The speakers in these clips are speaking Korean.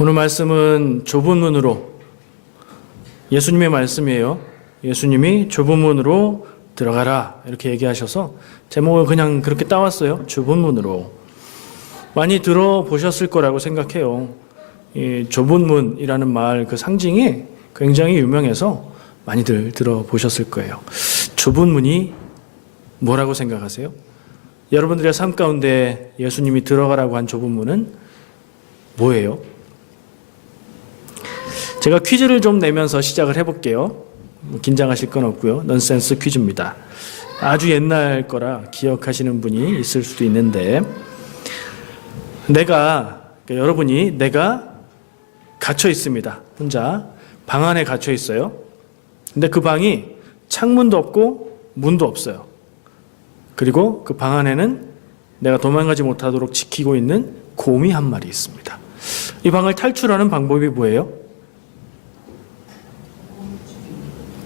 오늘 말씀은 좁은 문으로, 예수님의 말씀이에요. 예수님이 좁은 문으로 들어가라 이렇게 얘기하셔서 제목을 그냥 그렇게 따왔어요. 좁은 문으로. 많이 들어보셨을 거라고 생각해요. 이 좁은 문이라는 말 그 상징이 굉장히 유명해서 많이들 들어보셨을 거예요. 좁은 문이 뭐라고 생각하세요? 여러분들의 삶 가운데 예수님이 들어가라고 한 좁은 문은 뭐예요? 제가 퀴즈를 좀 내면서 시작을 해볼게요. 긴장하실 건 없고요. 넌센스 퀴즈입니다. 아주 옛날 거라 기억하시는 분이 있을 수도 있는데, 여러분이 내가 갇혀 있습니다. 혼자 방 안에 갇혀 있어요. 근데 그 방이 창문도 없고 문도 없어요. 그리고 그 방 안에는 내가 도망가지 못하도록 지키고 있는 곰이 한 마리 있습니다. 이 방을 탈출하는 방법이 뭐예요?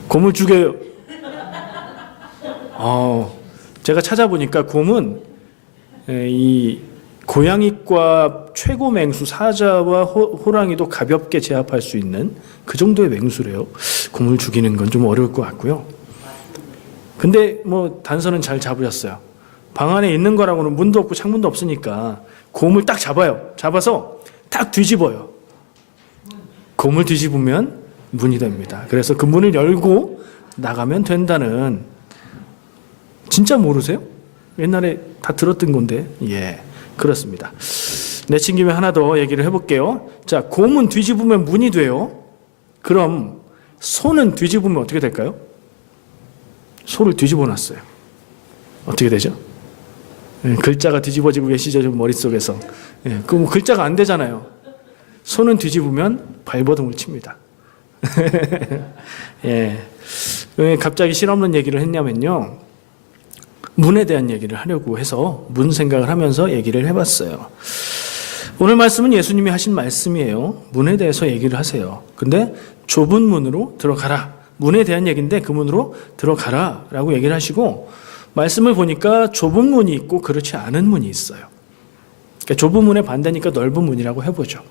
곰을 죽여요. 제가 찾아보니까 곰은 이 고양이과 최고 맹수 사자와 호랑이도 가볍게 제압할 수 있는 그 정도의 맹수래요. 곰을 죽이는 건 좀 어려울 것 같고요. 근데 단서는 잘 잡으셨어요. 방 안에 있는 거라고는 문도 없고 창문도 없으니까 곰을 딱 잡아요. 잡아서 딱 뒤집어요. 곰을 뒤집으면 문이 됩니다. 그래서 그 문을 열고 나가면 된다는, 진짜 모르세요? 옛날에 다 들었던 건데. 예, 그렇습니다. 내친 김에 하나 더 얘기를 해볼게요. 자, 곰은 뒤집으면 문이 돼요. 그럼 소는 뒤집으면 어떻게 될까요? 소를 뒤집어 놨어요. 어떻게 되죠? 예, 글자가 뒤집어지고 계시죠? 지금 머릿속에서. 예, 그럼 글자가 안 되잖아요. 소는 뒤집으면 발버둥을 칩니다. 예. 왜 갑자기 실없는 얘기를 했냐면요, 문에 대한 얘기를 하려고 해서 문 생각을 하면서 얘기를 해봤어요. 오늘 말씀은 예수님이 하신 말씀이에요. 문에 대해서 얘기를 하세요. 근데 좁은 문으로 들어가라, 문에 대한 얘기인데 그 문으로 들어가라 라고 얘기를 하시고, 말씀을 보니까 좁은 문이 있고 그렇지 않은 문이 있어요. 그러니까 좁은 문의 반대니까 넓은 문이라고 해보죠.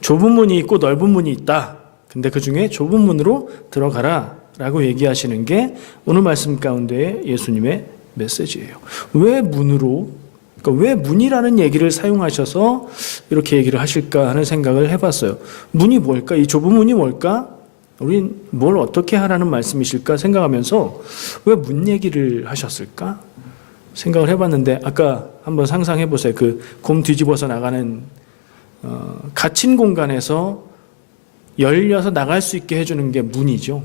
좁은 문이 있고 넓은 문이 있다. 근데 그 중에 좁은 문으로 들어가라 라고 얘기하시는 게 오늘 말씀 가운데 예수님의 메시지예요. 왜 문으로, 그러니까 왜 문이라는 얘기를 사용하셔서 이렇게 얘기를 하실까 하는 생각을 해봤어요. 문이 뭘까? 이 좁은 문이 뭘까? 우린 뭘 어떻게 하라는 말씀이실까 생각하면서 왜 문 얘기를 하셨을까 생각을 해봤는데, 아까 한번 상상해 보세요. 그 곰 뒤집어서 나가는 갇힌 공간에서 열려서 나갈 수 있게 해주는 게 문이죠.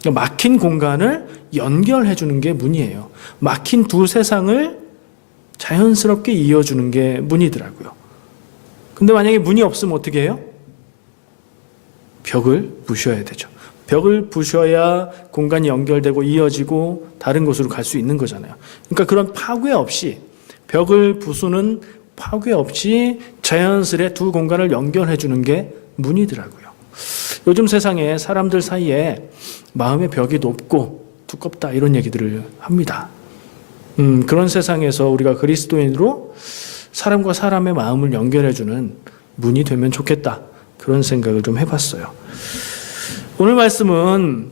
그러니까 막힌 공간을 연결해 주는 게 문이에요. 막힌 두 세상을 자연스럽게 이어주는 게 문이더라고요. 근데 만약에 문이 없으면 어떻게 해요? 벽을 부셔야 되죠. 벽을 부셔야 공간이 연결되고 이어지고 다른 곳으로 갈 수 있는 거잖아요. 그러니까 그런 파괴 없이, 벽을 부수는 파괴 없이 자연스레 두 공간을 연결해 주는 게 문이더라고요. 요즘 세상에 사람들 사이에 마음의 벽이 높고 두껍다 이런 얘기들을 합니다. 그런 세상에서 우리가 그리스도인으로 사람과 사람의 마음을 연결해주는 문이 되면 좋겠다, 그런 생각을 좀 해봤어요. 오늘 말씀은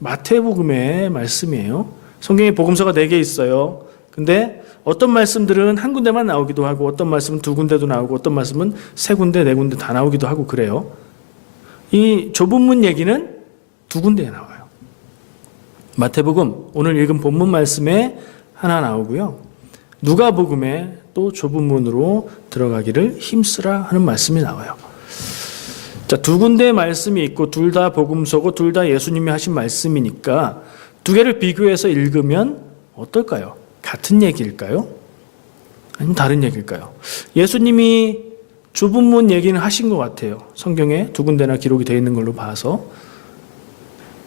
마태복음의 말씀이에요. 성경에 복음서가 4개 있어요. 근데 어떤 말씀들은 한 군데만 나오기도 하고, 어떤 말씀은 2군데도 나오고, 어떤 말씀은 3군데, 4군데 다 나오기도 하고 그래요. 이 좁은 문 얘기는 2군데에 나와요. 마태복음, 오늘 읽은 본문 말씀에 하나 나오고요. 누가복음에 또 좁은 문으로 들어가기를 힘쓰라 하는 말씀이 나와요. 자, 2군데의 말씀이 있고 둘 다 복음서고 둘 다 예수님이 하신 말씀이니까 2개를 비교해서 읽으면 어떨까요? 같은 얘기일까요? 아니면 다른 얘기일까요? 예수님이 좁은 문 얘기는 하신 것 같아요. 성경에 2군데나 기록이 되어 있는 걸로 봐서.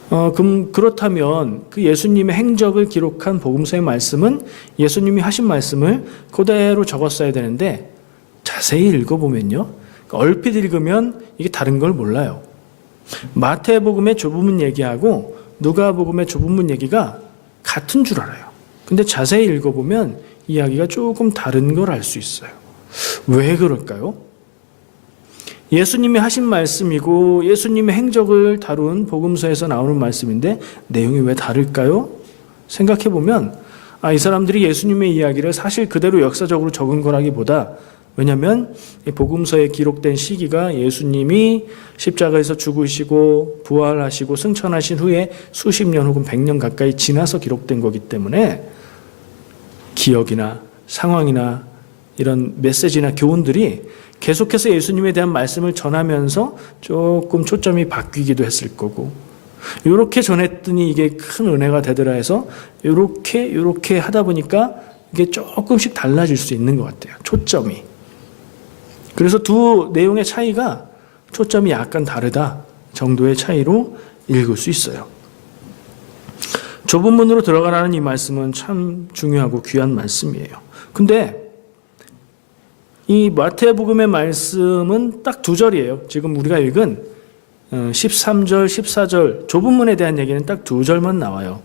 그럼 그렇다면 그 예수님의 행적을 기록한 복음서의 말씀은 예수님이 하신 말씀을 그대로 적었어야 되는데, 자세히 읽어보면요, 얼핏 읽으면 이게 다른 걸 몰라요. 마태복음의 좁은 문 얘기하고 누가복음의 좁은 문 얘기가 같은 줄 알아요. 근데 자세히 읽어보면 이야기가 조금 다른 걸 알 수 있어요. 왜 그럴까요? 예수님이 하신 말씀이고 예수님의 행적을 다룬 복음서에서 나오는 말씀인데 내용이 왜 다를까요? 생각해 보면 이 사람들이 예수님의 이야기를 사실 그대로 역사적으로 적은 거라기보다, 왜냐하면 복음서에 기록된 시기가 예수님이 십자가에서 죽으시고 부활하시고 승천하신 후에 수십 년 혹은 100년 가까이 지나서 기록된 거기 때문에 기억이나 상황이나 이런 메시지나 교훈들이 계속해서 예수님에 대한 말씀을 전하면서 조금 초점이 바뀌기도 했을 거고, 이렇게 전했더니 이게 큰 은혜가 되더라 해서 이렇게 하다 보니까 이게 조금씩 달라질 수 있는 것 같아요. 초점이. 그래서 두 내용의 차이가 초점이 약간 다르다 정도의 차이로 읽을 수 있어요. 좁은 문으로 들어가라는 이 말씀은 참 중요하고 귀한 말씀이에요. 근데 이 마태복음의 말씀은 딱 2절이에요. 지금 우리가 읽은 13절, 14절 좁은 문에 대한 얘기는 딱 2절만 나와요.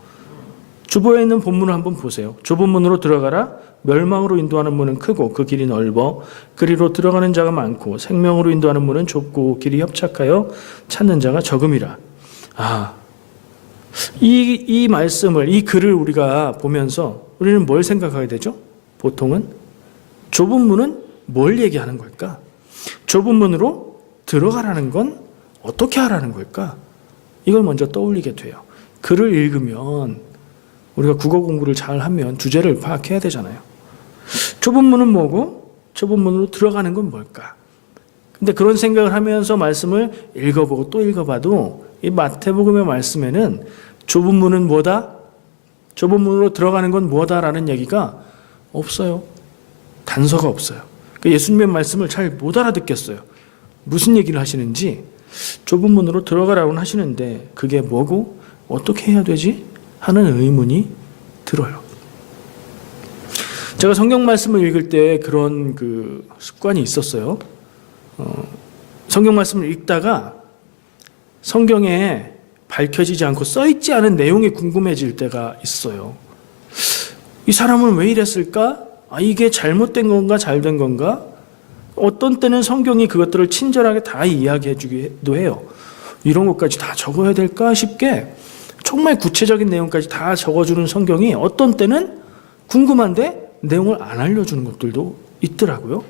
주보에 있는 본문을 한번 보세요. 좁은 문으로 들어가라. 멸망으로 인도하는 문은 크고 그 길이 넓어 그리로 들어가는 자가 많고 생명으로 인도하는 문은 좁고 길이 협착하여 찾는 자가 적음이라. 이 말씀을, 이 글을 우리가 보면서 우리는 뭘 생각하게 되죠? 보통은 좁은 문은 뭘 얘기하는 걸까? 좁은 문으로 들어가라는 건 어떻게 하라는 걸까? 이걸 먼저 떠올리게 돼요. 글을 읽으면 우리가 국어 공부를 잘 하면 주제를 파악해야 되잖아요. 좁은 문은 뭐고 좁은 문으로 들어가는 건 뭘까? 근데 그런 생각을 하면서 말씀을 읽어보고 또 읽어봐도 이 마태복음의 말씀에는 좁은 문은 뭐다? 좁은 문으로 들어가는 건 뭐다라는 얘기가 없어요. 단서가 없어요. 예수님의 말씀을 잘 못 알아듣겠어요. 무슨 얘기를 하시는지. 좁은 문으로 들어가라고는 하시는데 그게 뭐고 어떻게 해야 되지? 하는 의문이 들어요. 제가 성경 말씀을 읽을 때 그런 습관이 있었어요. 성경 말씀을 읽다가 성경에 밝혀지지 않고 써있지 않은 내용이 궁금해질 때가 있어요. 이 사람은 왜 이랬을까? 이게 잘못된 건가 잘된 건가? 어떤 때는 성경이 그것들을 친절하게 다 이야기해 주기도 해요. 이런 것까지 다 적어야 될까 싶게 정말 구체적인 내용까지 다 적어주는 성경이 어떤 때는 궁금한데 내용을 안 알려주는 것들도 있더라고요.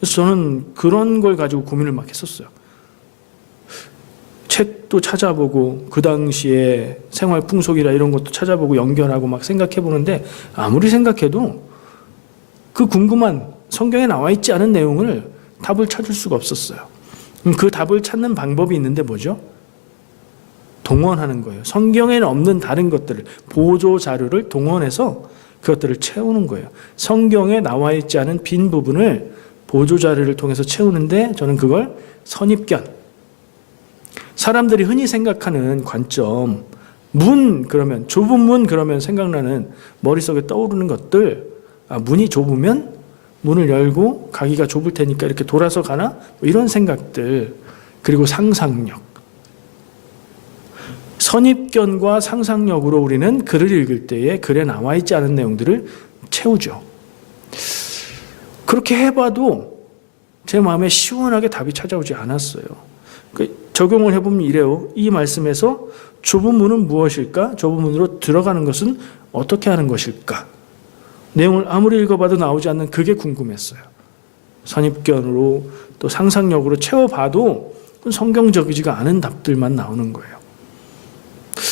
그래서 저는 그런 걸 가지고 고민을 막 했었어요. 책도 찾아보고 그 당시에 생활 풍속이라 이런 것도 찾아보고 연결하고 막 생각해 보는데 아무리 생각해도 그 궁금한 성경에 나와 있지 않은 내용을 답을 찾을 수가 없었어요. 그 답을 찾는 방법이 있는데 뭐죠? 동원하는 거예요. 성경에는 없는 다른 것들을, 보조 자료를 동원해서 그것들을 채우는 거예요. 성경에 나와 있지 않은 빈 부분을 보조 자료를 통해서 채우는데 저는 그걸 선입견. 사람들이 흔히 생각하는 관점, 문 그러면, 좁은 문 그러면 생각나는 머릿속에 떠오르는 것들, 문이 좁으면 문을 열고 가기가 좁을 테니까 이렇게 돌아서 가나? 이런 생각들, 그리고 상상력. 선입견과 상상력으로 우리는 글을 읽을 때에 글에 나와 있지 않은 내용들을 채우죠. 그렇게 해봐도 제 마음에 시원하게 답이 찾아오지 않았어요. 적용을 해보면 이래요. 이 말씀에서 좁은 문은 무엇일까? 좁은 문으로 들어가는 것은 어떻게 하는 것일까? 내용을 아무리 읽어봐도 나오지 않는 그게 궁금했어요. 선입견으로 또 상상력으로 채워봐도 성경적이지가 않은 답들만 나오는 거예요.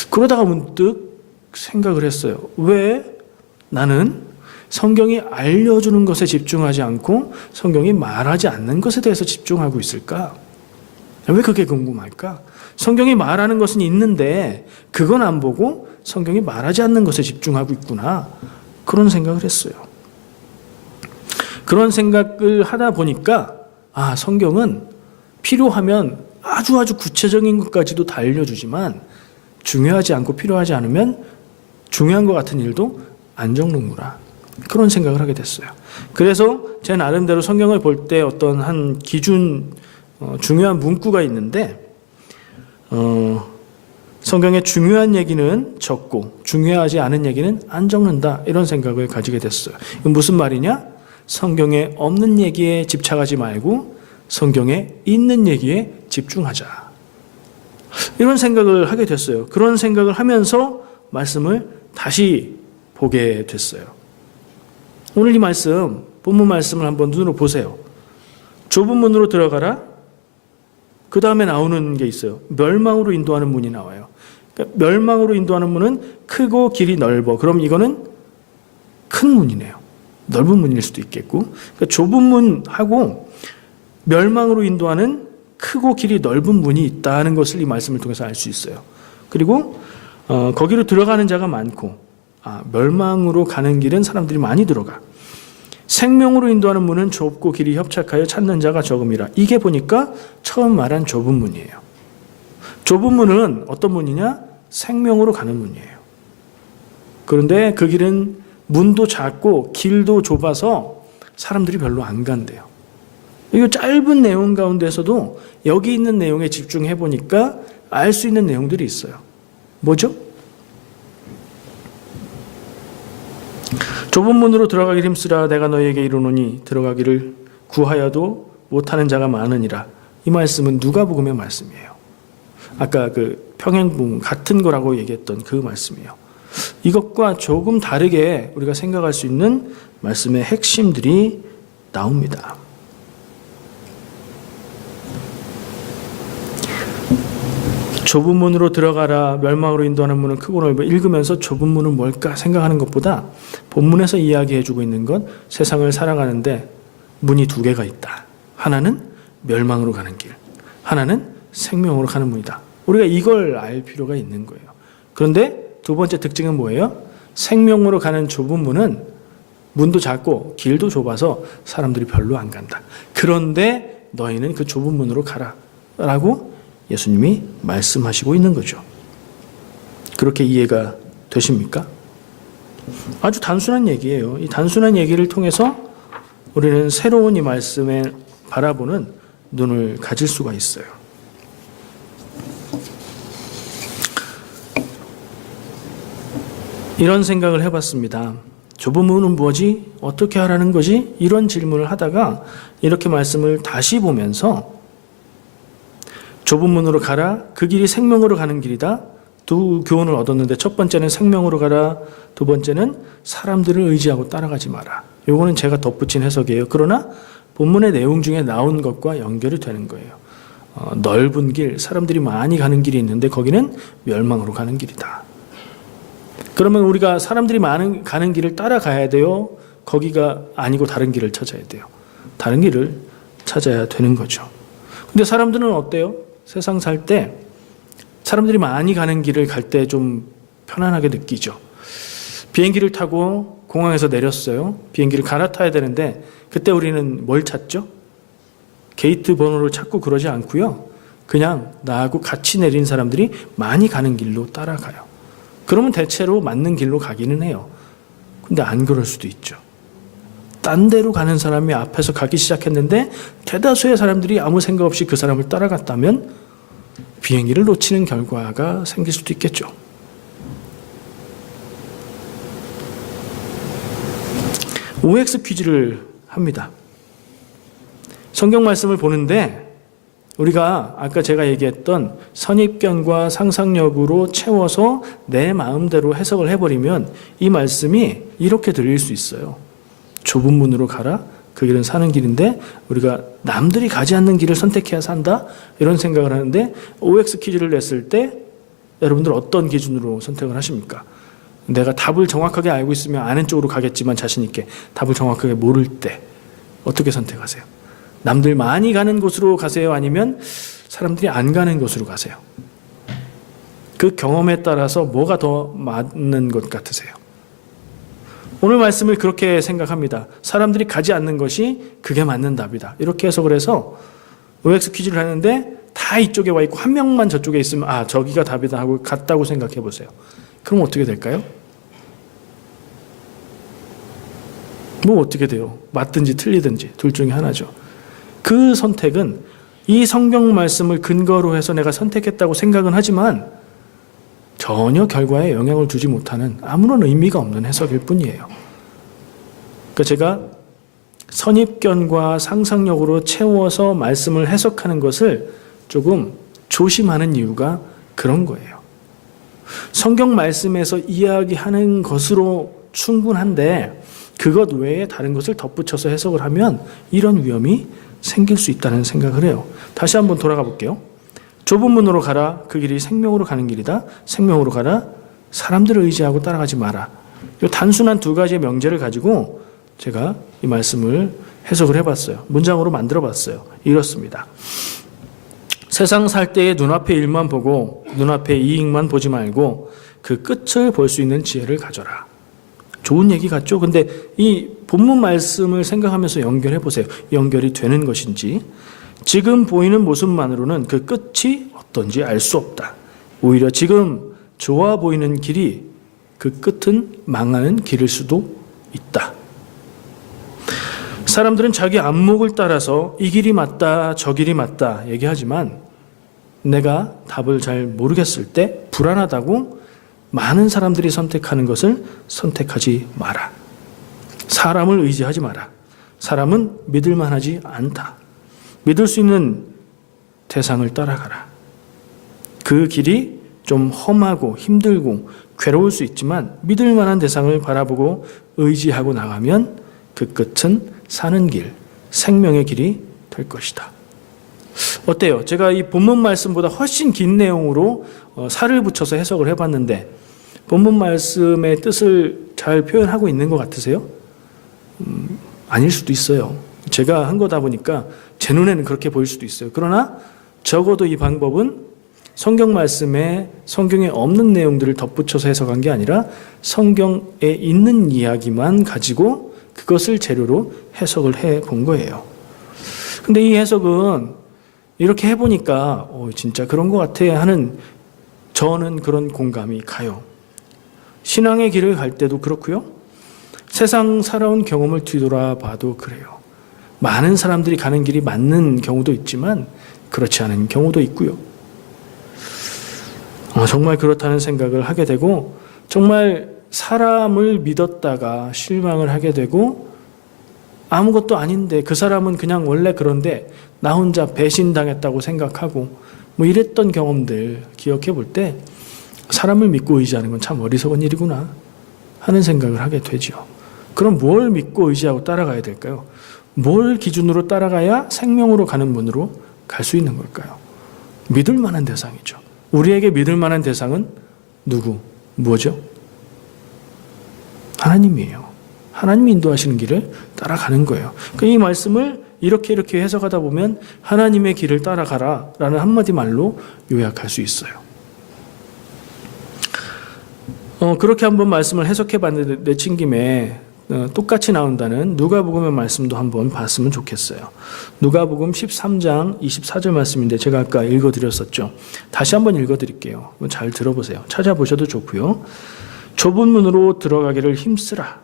그러다가 문득 생각을 했어요. 왜 나는 성경이 알려주는 것에 집중하지 않고 성경이 말하지 않는 것에 대해서 집중하고 있을까? 왜 그게 궁금할까? 성경이 말하는 것은 있는데 그건 안 보고 성경이 말하지 않는 것에 집중하고 있구나. 그런 생각을 했어요. 그런 생각을 하다 보니까 성경은 필요하면 아주 구체적인 것까지도 다 알려주지만 중요하지 않고 필요하지 않으면 중요한 것 같은 일도 안 적는구나. 그런 생각을 하게 됐어요. 그래서 제 나름대로 성경을 볼 때 어떤 한 기준, 중요한 문구가 있는데 성경에 중요한 얘기는 적고 중요하지 않은 얘기는 안 적는다. 이런 생각을 가지게 됐어요. 이건 무슨 말이냐? 성경에 없는 얘기에 집착하지 말고 성경에 있는 얘기에 집중하자. 이런 생각을 하게 됐어요. 그런 생각을 하면서 말씀을 다시 보게 됐어요. 오늘 이 말씀, 본문 말씀을 한번 눈으로 보세요. 좁은 문으로 들어가라. 그 다음에 나오는 게 있어요. 멸망으로 인도하는 문이 나와요. 그러니까 멸망으로 인도하는 문은 크고 길이 넓어. 그럼 이거는 큰 문이네요. 넓은 문일 수도 있겠고. 그러니까 좁은 문하고 멸망으로 인도하는 크고 길이 넓은 문이 있다는 것을 이 말씀을 통해서 알 수 있어요. 그리고 거기로 들어가는 자가 많고, 멸망으로 가는 길은 사람들이 많이 들어가. 생명으로 인도하는 문은 좁고 길이 협착하여 찾는 자가 적음이라. 이게 보니까 처음 말한 좁은 문이에요. 좁은 문은 어떤 문이냐? 생명으로 가는 문이에요. 그런데 그 길은 문도 작고 길도 좁아서 사람들이 별로 안 간대요. 이 짧은 내용 가운데서도 여기 있는 내용에 집중해 보니까 알 수 있는 내용들이 있어요. 뭐죠? 좁은 문으로 들어가기 힘쓰라. 내가 너희에게 이르노니 들어가기를 구하여도 못하는 자가 많으니라. 이 말씀은 누가복음의 말씀이에요. 아까 그 평행복음 같은 거라고 얘기했던 그 말씀이에요. 이것과 조금 다르게 우리가 생각할 수 있는 말씀의 핵심들이 나옵니다. 좁은 문으로 들어가라. 멸망으로 인도하는 문은 크고 넓어. 읽으면서 좁은 문은 뭘까 생각하는 것보다 본문에서 이야기해주고 있는 건 세상을 살아가는데 문이 두 개가 있다. 하나는 멸망으로 가는 길, 하나는 생명으로 가는 문이다. 우리가 이걸 알 필요가 있는 거예요. 그런데 두 번째 특징은 뭐예요? 생명으로 가는 좁은 문은 문도 작고 길도 좁아서 사람들이 별로 안 간다. 그런데 너희는 그 좁은 문으로 가라 라고 예수님이 말씀하시고 있는 거죠. 그렇게 이해가 되십니까? 아주 단순한 얘기예요. 이 단순한 얘기를 통해서 우리는 새로운 이 말씀에 바라보는 눈을 가질 수가 있어요. 이런 생각을 해봤습니다. 좁은 문은 뭐지? 어떻게 하라는 거지? 이런 질문을 하다가 이렇게 말씀을 다시 보면서 좁은 문으로 가라. 그 길이 생명으로 가는 길이다. 두 교훈을 얻었는데 첫 번째는 생명으로 가라. 두 번째는 사람들을 의지하고 따라가지 마라. 요거는 제가 덧붙인 해석이에요. 그러나 본문의 내용 중에 나온 것과 연결이 되는 거예요. 넓은 길, 사람들이 많이 가는 길이 있는데 거기는 멸망으로 가는 길이다. 그러면 우리가 사람들이 많은 가는 길을 따라가야 돼요? 거기가 아니고 다른 길을 찾아야 돼요. 다른 길을 찾아야 되는 거죠. 근데 사람들은 어때요? 세상 살 때 사람들이 많이 가는 길을 갈 때 좀 편안하게 느끼죠. 비행기를 타고 공항에서 내렸어요. 비행기를 갈아타야 되는데 그때 우리는 뭘 찾죠? 게이트 번호를 찾고 그러지 않고요. 그냥 나하고 같이 내린 사람들이 많이 가는 길로 따라가요. 그러면 대체로 맞는 길로 가기는 해요. 근데 안 그럴 수도 있죠. 딴 데로 가는 사람이 앞에서 가기 시작했는데 대다수의 사람들이 아무 생각 없이 그 사람을 따라갔다면 비행기를 놓치는 결과가 생길 수도 있겠죠. OX 퀴즈를 합니다. 성경 말씀을 보는데 우리가 아까 제가 얘기했던 선입견과 상상력으로 채워서 내 마음대로 해석을 해버리면 이 말씀이 이렇게 들릴 수 있어요. 좁은 문으로 가라. 그 길은 사는 길인데 우리가 남들이 가지 않는 길을 선택해야 산다. 이런 생각을 하는데 OX 퀴즈를 냈을 때 여러분들 어떤 기준으로 선택을 하십니까? 내가 답을 정확하게 알고 있으면 아는 쪽으로 가겠지만 자신 있게 답을 정확하게 모를 때 어떻게 선택하세요? 남들 많이 가는 곳으로 가세요? 아니면 사람들이 안 가는 곳으로 가세요? 그 경험에 따라서 뭐가 더 맞는 것 같으세요? 오늘 말씀을 그렇게 생각합니다. 사람들이 가지 않는 것이 그게 맞는 답이다. 이렇게 해석을 해서 OX 퀴즈를 하는데 다 이쪽에 와 있고 한 명만 저쪽에 있으면 저기가 답이다 하고 갔다고 생각해 보세요. 그럼 어떻게 될까요? 뭐 어떻게 돼요? 맞든지 틀리든지 둘 중에 하나죠. 그 선택은 이 성경 말씀을 근거로 해서 내가 선택했다고 생각은 하지만 전혀 결과에 영향을 주지 못하는 아무런 의미가 없는 해석일 뿐이에요. 그러니까 제가 선입견과 상상력으로 채워서 말씀을 해석하는 것을 조금 조심하는 이유가 그런 거예요. 성경 말씀에서 이야기하는 것으로 충분한데 그것 외에 다른 것을 덧붙여서 해석을 하면 이런 위험이 생길 수 있다는 생각을 해요. 다시 한번 돌아가 볼게요. 좁은 문으로 가라. 그 길이 생명으로 가는 길이다. 생명으로 가라. 사람들을 의지하고 따라가지 마라. 이 단순한 두 가지의 명제를 가지고 제가 이 말씀을 해석을 해봤어요. 문장으로 만들어봤어요. 이렇습니다. 세상 살 때의 눈앞의 일만 보고 눈앞의 이익만 보지 말고 그 끝을 볼 수 있는 지혜를 가져라. 좋은 얘기 같죠? 근데 이 본문 말씀을 생각하면서 연결해 보세요. 연결이 되는 것인지. 지금 보이는 모습만으로는 그 끝이 어떤지 알 수 없다. 오히려 지금 좋아 보이는 길이 그 끝은 망하는 길일 수도 있다. 사람들은 자기 안목을 따라서 이 길이 맞다, 저 길이 맞다 얘기하지만 내가 답을 잘 모르겠을 때 불안하다고 많은 사람들이 선택하는 것을 선택하지 마라. 사람을 의지하지 마라. 사람은 믿을 만하지 않다. 믿을 수 있는 대상을 따라가라. 그 길이 좀 험하고 힘들고 괴로울 수 있지만 믿을 만한 대상을 바라보고 의지하고 나가면 그 끝은 사는 길, 생명의 길이 될 것이다. 어때요? 제가 이 본문 말씀보다 훨씬 긴 내용으로 살을 붙여서 해석을 해봤는데 본문 말씀의 뜻을 잘 표현하고 있는 것 같으세요? 아닐 수도 있어요. 제가 한 거다 보니까 제 눈에는 그렇게 보일 수도 있어요. 그러나 적어도 이 방법은 성경 말씀에 성경에 없는 내용들을 덧붙여서 해석한 게 아니라 성경에 있는 이야기만 가지고 그것을 재료로 해석을 해 본 거예요. 근데 이 해석은 이렇게 해보니까 진짜 그런 것 같아 하는 저는 그런 공감이 가요. 신앙의 길을 갈 때도 그렇고요. 세상 살아온 경험을 뒤돌아봐도 그래요. 많은 사람들이 가는 길이 맞는 경우도 있지만 그렇지 않은 경우도 있고요. 정말 그렇다는 생각을 하게 되고 정말 사람을 믿었다가 실망을 하게 되고 아무것도 아닌데 그 사람은 그냥 원래 그런데 나 혼자 배신당했다고 생각하고 뭐 이랬던 경험들 기억해 볼 때 사람을 믿고 의지하는 건 참 어리석은 일이구나 하는 생각을 하게 되죠. 그럼 뭘 믿고 의지하고 따라가야 될까요? 뭘 기준으로 따라가야 생명으로 가는 문으로 갈 수 있는 걸까요? 믿을 만한 대상이죠. 우리에게 믿을 만한 대상은 누구? 뭐죠? 하나님이에요. 하나님이 인도하시는 길을 따라가는 거예요. 그러니까 이 말씀을 이렇게 해석하다 보면 하나님의 길을 따라가라 라는 한마디 말로 요약할 수 있어요. 그렇게 한번 말씀을 해석해 봤는데 내친 김에 똑같이 나온다는 누가복음의 말씀도 한번 봤으면 좋겠어요. 누가복음 13장 24절 말씀인데 제가 아까 읽어드렸었죠. 다시 한번 읽어드릴게요. 잘 들어보세요. 찾아보셔도 좋고요. 좁은 문으로 들어가기를 힘쓰라.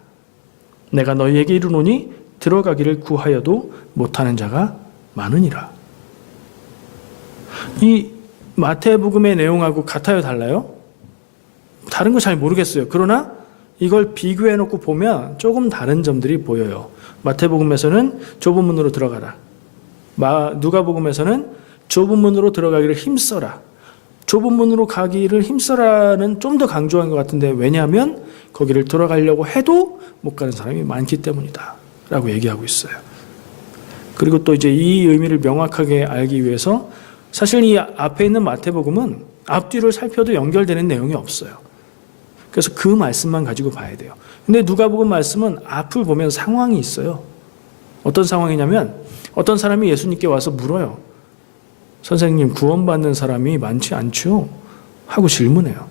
내가 너희에게 이르노니 들어가기를 구하여도 못하는 자가 많으니라. 이 마태복음의 내용하고 같아요, 달라요? 다른 거 잘 모르겠어요. 그러나 이걸 비교해 놓고 보면 조금 다른 점들이 보여요. 마태복음에서는 좁은 문으로 들어가라. 누가복음에서는 좁은 문으로 들어가기를 힘써라. 좁은 문으로 가기를 힘써라는 좀 더 강조한 것 같은데 왜냐하면 거기를 들어가려고 해도 못 가는 사람이 많기 때문이다 라고 얘기하고 있어요. 그리고 또 이제 이 의미를 명확하게 알기 위해서 사실 이 앞에 있는 마태복음은 앞뒤를 살펴도 연결되는 내용이 없어요. 그래서 그 말씀만 가지고 봐야 돼요. 근데 누가복음 말씀은 앞을 보면 상황이 있어요. 어떤 상황이냐면 어떤 사람이 예수님께 와서 물어요. 선생님, 구원받는 사람이 많지 않죠? 하고 질문해요.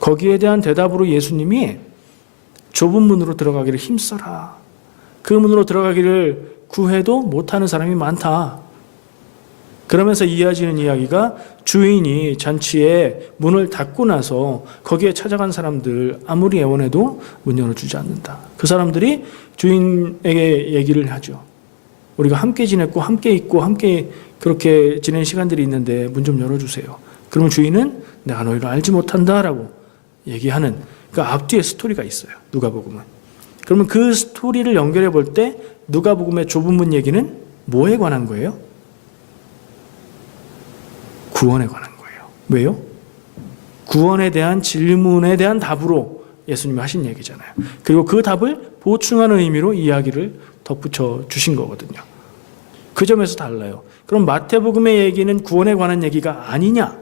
거기에 대한 대답으로 예수님이 좁은 문으로 들어가기를 힘써라. 그 문으로 들어가기를 구해도 못하는 사람이 많다. 그러면서 이어지는 이야기가 주인이 잔치에 문을 닫고 나서 거기에 찾아간 사람들 아무리 애원해도 문 열어주지 않는다. 그 사람들이 주인에게 얘기를 하죠. 우리가 함께 지냈고 함께 있고 함께 그렇게 지낸 시간들이 있는데 문 좀 열어주세요. 그러면 주인은 내가 너희를 알지 못한다라고 얘기하는 그 앞뒤에 스토리가 있어요. 누가복음은. 그러면 그 스토리를 연결해 볼 때 누가복음의 좁은 문 얘기는 뭐에 관한 거예요? 구원에 관한 거예요. 왜요? 구원에 대한 질문에 대한 답으로 예수님이 하신 얘기잖아요. 그리고 그 답을 보충하는 의미로 이야기를 덧붙여 주신 거거든요. 그 점에서 달라요. 그럼 마태복음의 얘기는 구원에 관한 얘기가 아니냐?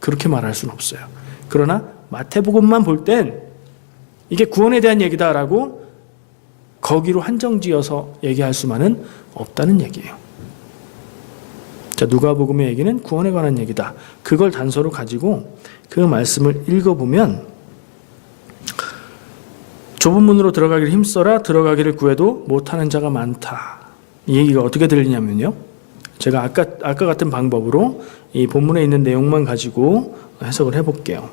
그렇게 말할 수는 없어요. 그러나 마태복음만 볼 땐 이게 구원에 대한 얘기다라고 거기로 한정지어서 얘기할 수만은 없다는 얘기예요. 자, 누가복음의 얘기는 구원에 관한 얘기다. 그걸 단서로 가지고 그 말씀을 읽어보면 좁은 문으로 들어가기를 힘써라 들어가기를 구해도 못하는 자가 많다. 이 얘기가 어떻게 들리냐면요. 제가 아까 같은 방법으로 이 본문에 있는 내용만 가지고 해석을 해볼게요.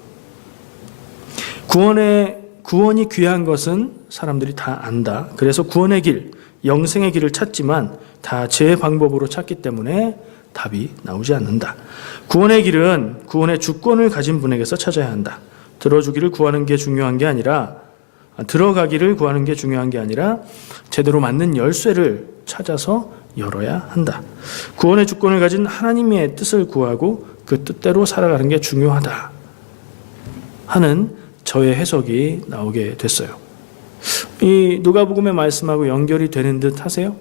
구원이 귀한 것은 사람들이 다 안다. 그래서 구원의 길, 영생의 길을 찾지만 다 제 방법으로 찾기 때문에 답이 나오지 않는다. 구원의 길은 구원의 주권을 가진 분에게서 찾아야 한다. 들어가기를 구하는 게 중요한 게 아니라 제대로 맞는 열쇠를 찾아서 열어야 한다. 구원의 주권을 가진 하나님의 뜻을 구하고 그 뜻대로 살아가는 게 중요하다 하는 저의 해석이 나오게 됐어요. 이 누가복음의 말씀하고 연결이 되는 듯 하세요?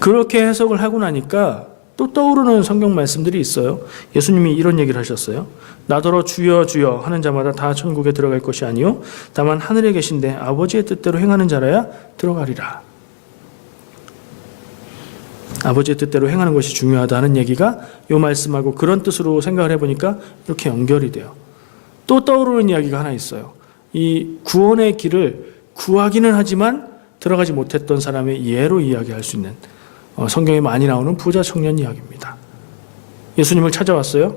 그렇게 해석을 하고 나니까 또 떠오르는 성경 말씀들이 있어요. 예수님이 이런 얘기를 하셨어요. 나더러 주여 주여 하는 자마다 다 천국에 들어갈 것이 아니요 다만 하늘에 계신데 아버지의 뜻대로 행하는 자라야 들어가리라. 아버지의 뜻대로 행하는 것이 중요하다는 얘기가 이 말씀하고 그런 뜻으로 생각을 해보니까 이렇게 연결이 돼요. 또 떠오르는 이야기가 하나 있어요. 이 구원의 길을 구하기는 하지만 들어가지 못했던 사람의 예로 이야기할 수 있는 성경에 많이 나오는 부자 청년 이야기입니다. 예수님을 찾아왔어요.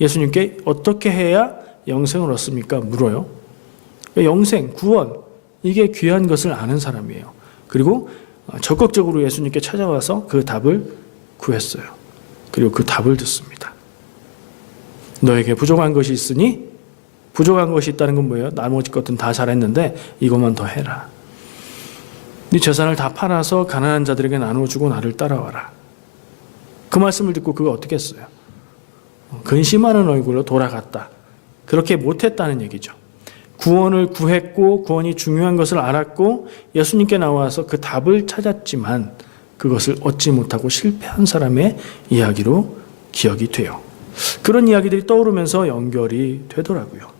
예수님께 어떻게 해야 영생을 얻습니까? 물어요. 영생, 구원, 이게 귀한 것을 아는 사람이에요. 그리고 적극적으로 예수님께 찾아와서 그 답을 구했어요. 그리고 그 답을 듣습니다. 너에게 부족한 것이 있으니 부족한 것이 있다는 건 뭐예요? 나머지 것들은 다 잘했는데 이것만 더 해라. 네 재산을 다 팔아서 가난한 자들에게 나눠주고 나를 따라와라. 그 말씀을 듣고 그거 어떻게 했어요? 근심하는 얼굴로 돌아갔다. 그렇게 못했다는 얘기죠. 구원을 구했고 구원이 중요한 것을 알았고 예수님께 나와서 그 답을 찾았지만 그것을 얻지 못하고 실패한 사람의 이야기로 기억이 돼요. 그런 이야기들이 떠오르면서 연결이 되더라고요.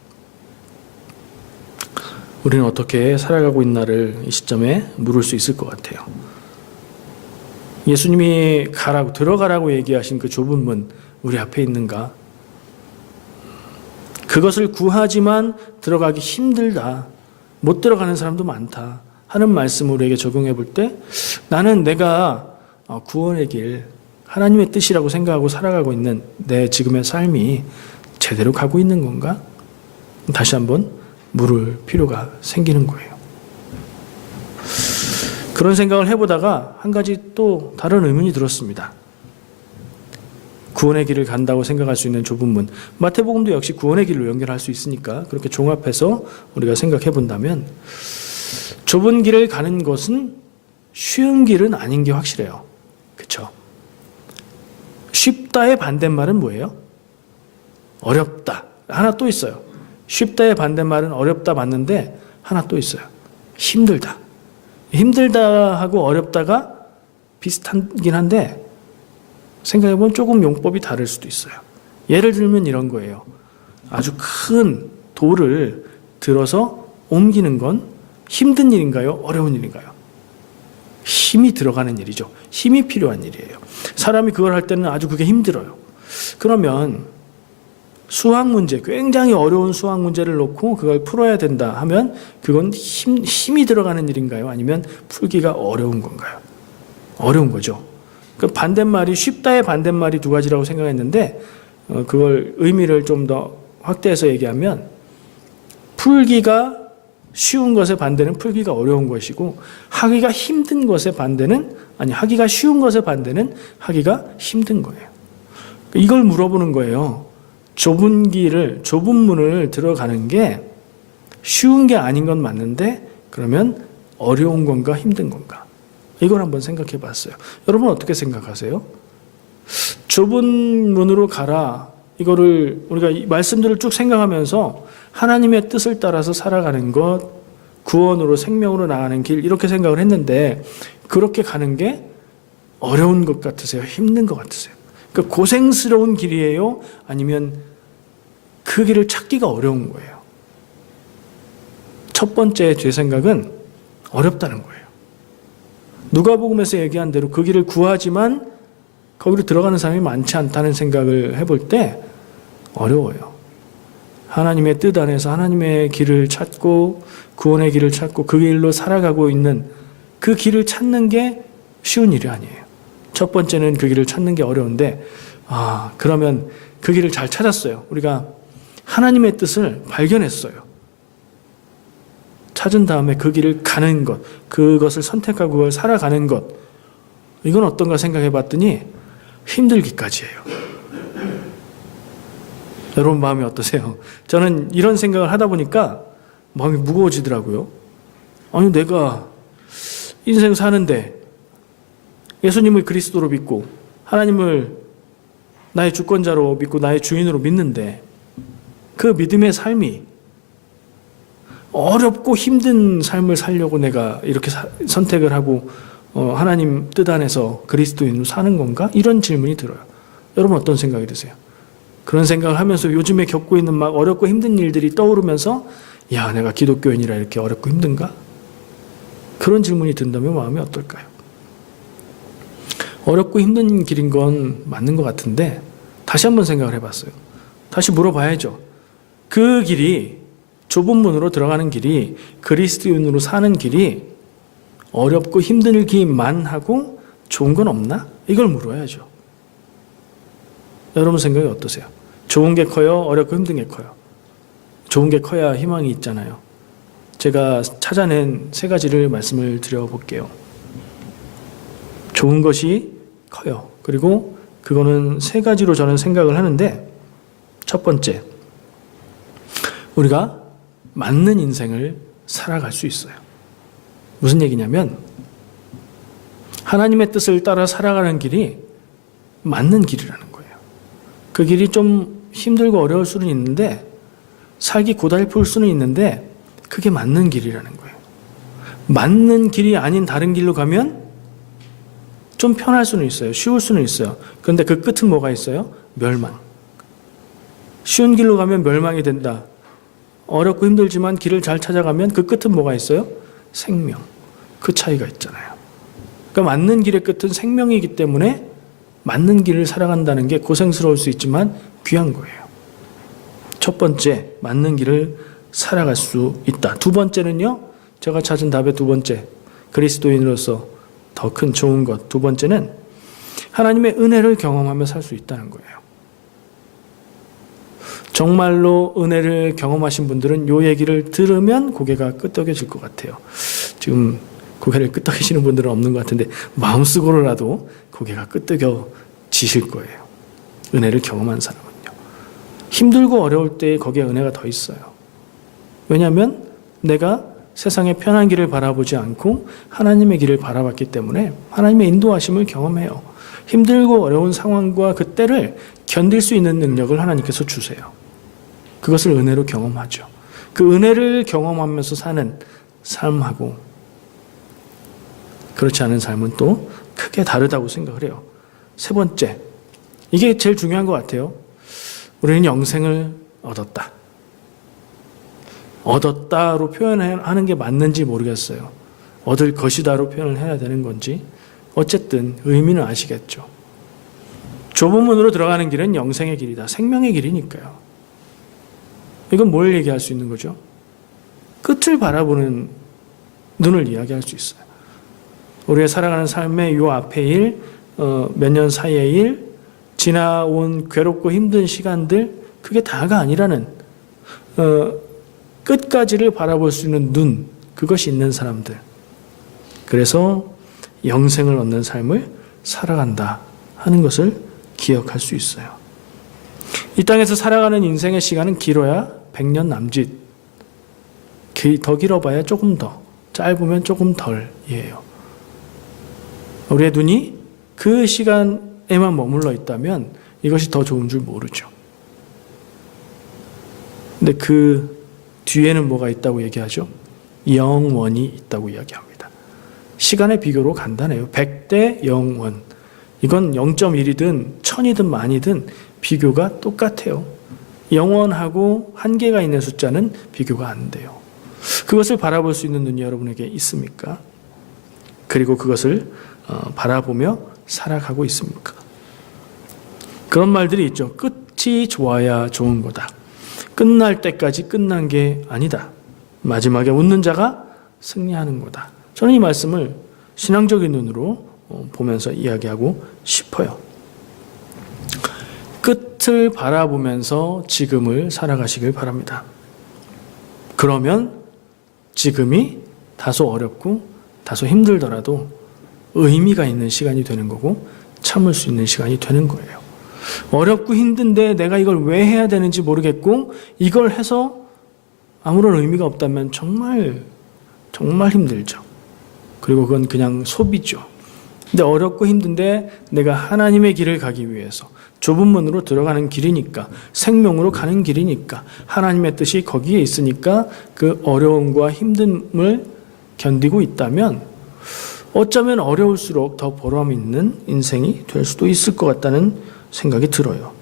우리는 어떻게 살아가고 있나를 이 시점에 물을 수 있을 것 같아요. 예수님이 가라고 들어가라고 얘기하신 그 좁은 문 우리 앞에 있는가? 그것을 구하지만 들어가기 힘들다. 못 들어가는 사람도 많다. 하는 말씀을 우리에게 적용해 볼 때 나는 내가 구원의 길, 하나님의 뜻이라고 생각하고 살아가고 있는 내 지금의 삶이 제대로 가고 있는 건가? 다시 한번 물을 필요가 생기는 거예요. 그런 생각을 해보다가 한 가지 또 다른 의문이 들었습니다. 구원의 길을 간다고 생각할 수 있는 좁은 문. 마태복음도 역시 구원의 길로 연결할 수 있으니까 그렇게 종합해서 우리가 생각해 본다면 좁은 길을 가는 것은 쉬운 길은 아닌 게 확실해요. 그렇죠? 쉽다의 반대말은 뭐예요? 어렵다. 하나 또 있어요. 쉽다의 반대말은 어렵다 맞는데 하나 또 있어요. 힘들다. 힘들다하고 어렵다가 비슷하긴 한데 생각해보면 조금 용법이 다를 수도 있어요. 예를 들면 이런 거예요. 아주 큰 돌을 들어서 옮기는 건 힘든 일인가요? 어려운 일인가요? 힘이 들어가는 일이죠. 힘이 필요한 일이에요. 사람이 그걸 할 때는 아주 그게 힘들어요. 그러면 수학 문제, 굉장히 어려운 수학 문제를 놓고 그걸 풀어야 된다 하면 그건 힘이 들어가는 일인가요? 아니면 풀기가 어려운 건가요? 어려운 거죠. 그 반대말이 쉽다의 반대말이 두 가지라고 생각했는데 그걸 의미를 좀 더 확대해서 얘기하면 풀기가 쉬운 것의 반대는 풀기가 어려운 것이고 하기가 힘든 것의 반대는 하기가 쉬운 것의 반대는 하기가 힘든 거예요. 이걸 물어보는 거예요. 좁은 길을, 좁은 문을 들어가는 게 쉬운 게 아닌 건 맞는데 그러면 어려운 건가 힘든 건가? 이걸 한번 생각해 봤어요. 여러분 어떻게 생각하세요? 좁은 문으로 가라. 이거를 우리가 이 말씀들을 쭉 생각하면서 하나님의 뜻을 따라서 살아가는 것, 구원으로 생명으로 나가는 길 이렇게 생각을 했는데 그렇게 가는 게 어려운 것 같으세요? 힘든 것 같으세요? 그러니까 고생스러운 길이에요? 아니면 그 길을 찾기가 어려운 거예요? 첫 번째 제 생각은 어렵다는 거예요. 누가복음에서 얘기한 대로 그 길을 구하지만 거기로 들어가는 사람이 많지 않다는 생각을 해볼 때 어려워요. 하나님의 뜻 안에서 하나님의 길을 찾고 구원의 길을 찾고 그 길로 살아가고 있는 그 길을 찾는 게 쉬운 일이 아니에요. 첫 번째는 그 길을 찾는 게 어려운데 그러면 그 길을 잘 찾았어요. 우리가 하나님의 뜻을 발견했어요. 찾은 다음에 그 길을 가는 것, 그것을 선택하고 그걸 살아가는 것, 이건 어떤가 생각해 봤더니 힘들기까지 해요. 여러분 마음이 어떠세요? 저는 이런 생각을 하다 보니까 마음이 무거워지더라고요. 아니 내가 인생 사는데 예수님을 그리스도로 믿고 하나님을 나의 주권자로 믿고 나의 주인으로 믿는데 그 믿음의 삶이 어렵고 힘든 삶을 살려고 내가 이렇게 선택을 하고 하나님 뜻 안에서 그리스도인으로 사는 건가? 이런 질문이 들어요. 여러분 어떤 생각이 드세요? 그런 생각을 하면서 요즘에 겪고 있는 막 어렵고 힘든 일들이 떠오르면서 야, 내가 기독교인이라 이렇게 어렵고 힘든가? 그런 질문이 든다면 마음이 어떨까요? 어렵고 힘든 길인 건 맞는 것 같은데 다시 한번 생각을 해봤어요. 다시 물어봐야죠. 그 길이 좁은 문으로 들어가는 길이 그리스도인으로 사는 길이 어렵고 힘들기만 하고 좋은 건 없나? 이걸 물어야죠. 여러분 생각이 어떠세요? 좋은 게 커요? 어렵고 힘든 게 커요? 좋은 게 커야 희망이 있잖아요. 제가 찾아낸 세 가지를 말씀을 드려볼게요. 좋은 것이 커요. 그리고 그거는 세 가지로 저는 생각을 하는데 첫 번째, 우리가 맞는 인생을 살아갈 수 있어요. 무슨 얘기냐면 하나님의 뜻을 따라 살아가는 길이 맞는 길이라는 거예요. 그 길이 좀 힘들고 어려울 수는 있는데 살기 고달플 수는 있는데 그게 맞는 길이라는 거예요. 맞는 길이 아닌 다른 길로 가면 좀 편할 수는 있어요. 쉬울 수는 있어요. 그런데 그 끝은 뭐가 있어요? 멸망. 쉬운 길로 가면 멸망이 된다. 어렵고 힘들지만 길을 잘 찾아가면 그 끝은 뭐가 있어요? 생명. 그 차이가 있잖아요. 그러니까 맞는 길의 끝은 생명이기 때문에 맞는 길을 살아간다는 게 고생스러울 수 있지만 귀한 거예요. 첫 번째, 맞는 길을 살아갈 수 있다. 두 번째는요, 제가 찾은 답의 두 번째, 그리스도인으로서 더 큰 좋은 것. 두 번째는 하나님의 은혜를 경험하며 살 수 있다는 거예요. 정말로 은혜를 경험하신 분들은 이 얘기를 들으면 고개가 끄덕여질 것 같아요. 지금 고개를 끄덕이시는 분들은 없는 것 같은데 마음속으로라도 고개가 끄덕여지실 거예요. 은혜를 경험한 사람은요. 힘들고 어려울 때 거기에 은혜가 더 있어요. 왜냐하면 내가 세상의 편한 길을 바라보지 않고 하나님의 길을 바라봤기 때문에 하나님의 인도하심을 경험해요. 힘들고 어려운 상황과 그 때를 견딜 수 있는 능력을 하나님께서 주세요. 그것을 은혜로 경험하죠. 그 은혜를 경험하면서 사는 삶하고 그렇지 않은 삶은 또 크게 다르다고 생각을 해요. 세 번째, 이게 제일 중요한 것 같아요. 우리는 영생을 얻었다. 얻었다로 표현하는 게 맞는지 모르겠어요. 얻을 것이다로 표현을 해야 되는 건지. 어쨌든 의미는 아시겠죠. 좁은 문으로 들어가는 길은 영생의 길이다. 생명의 길이니까요. 이건 뭘 얘기할 수 있는 거죠? 끝을 바라보는 눈을 이야기할 수 있어요. 우리가 살아가는 삶의 요 앞의 일, 몇 년 사이의 일, 지나온 괴롭고 힘든 시간들, 그게 다가 아니라는 끝까지를 바라볼 수 있는 눈, 그것이 있는 사람들. 그래서 영생을 얻는 삶을 살아간다 하는 것을 기억할 수 있어요. 이 땅에서 살아가는 인생의 시간은 길어야 100년 남짓. 더 길어봐야 조금 더. 짧으면 조금 덜이에요. 우리의 눈이 그 시간에만 머물러 있다면 이것이 더 좋은 줄 모르죠. 근데 그 뒤에는 뭐가 있다고 얘기하죠? 영원이 있다고 이야기합니다. 시간의 비교로 간단해요. 100대 영원. 이건 0.1이든 1000이든 만이든 비교가 똑같아요. 영원하고 한계가 있는 숫자는 비교가 안 돼요. 그것을 바라볼 수 있는 눈이 여러분에게 있습니까? 그리고 그것을 바라보며 살아가고 있습니까? 그런 말들이 있죠. 끝이 좋아야 좋은 거다. 끝날 때까지 끝난 게 아니다. 마지막에 웃는 자가 승리하는 거다. 저는 이 말씀을 신앙적인 눈으로 보면서 이야기하고 싶어요. 끝을 바라보면서 지금을 살아가시길 바랍니다. 그러면 지금이 다소 어렵고 다소 힘들더라도 의미가 있는 시간이 되는 거고 참을 수 있는 시간이 되는 거예요. 어렵고 힘든데 내가 이걸 왜 해야 되는지 모르겠고 이걸 해서 아무런 의미가 없다면 정말 힘들죠. 그리고 그건 그냥 소비죠. 근데 어렵고 힘든데 내가 하나님의 길을 가기 위해서 좁은 문으로 들어가는 길이니까 생명으로 가는 길이니까 하나님의 뜻이 거기에 있으니까 그 어려움과 힘듦을 견디고 있다면 어쩌면 어려울수록 더 보람 있는 인생이 될 수도 있을 것 같다는 생각이 들어요.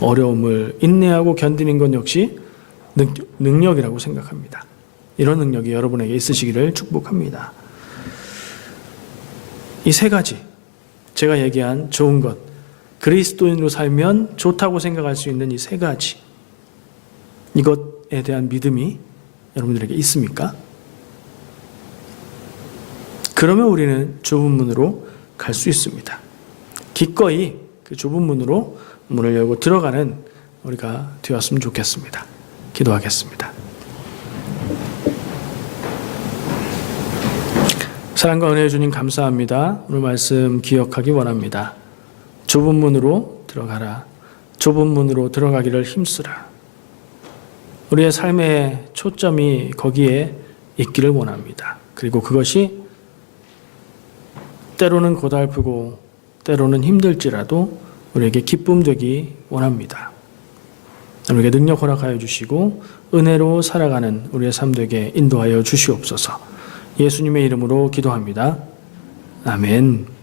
어려움을 인내하고 견디는 것 역시 능력이라고 생각합니다. 이런 능력이 여러분에게 있으시기를 축복합니다. 이 세 가지, 제가 얘기한 좋은 것, 그리스도인으로 살면 좋다고 생각할 수 있는 이 세 가지, 이것에 대한 믿음이 여러분들에게 있습니까? 그러면 우리는 좁은 문으로 갈 수 있습니다. 기꺼이 그 좁은 문으로 문을 열고 들어가는 우리가 되었으면 좋겠습니다. 기도하겠습니다. 사랑과 은혜의 주님 감사합니다. 오늘 말씀 기억하기 원합니다. 좁은 문으로 들어가라. 좁은 문으로 들어가기를 힘쓰라. 우리의 삶의 초점이 거기에 있기를 원합니다. 그리고 그것이 때로는 고달프고 때로는 힘들지라도 우리에게 기쁨 되기 원합니다. 우리에게 능력 허락하여 주시고 은혜로 살아가는 우리의 삶 되게 인도하여 주시옵소서. 예수님의 이름으로 기도합니다. 아멘.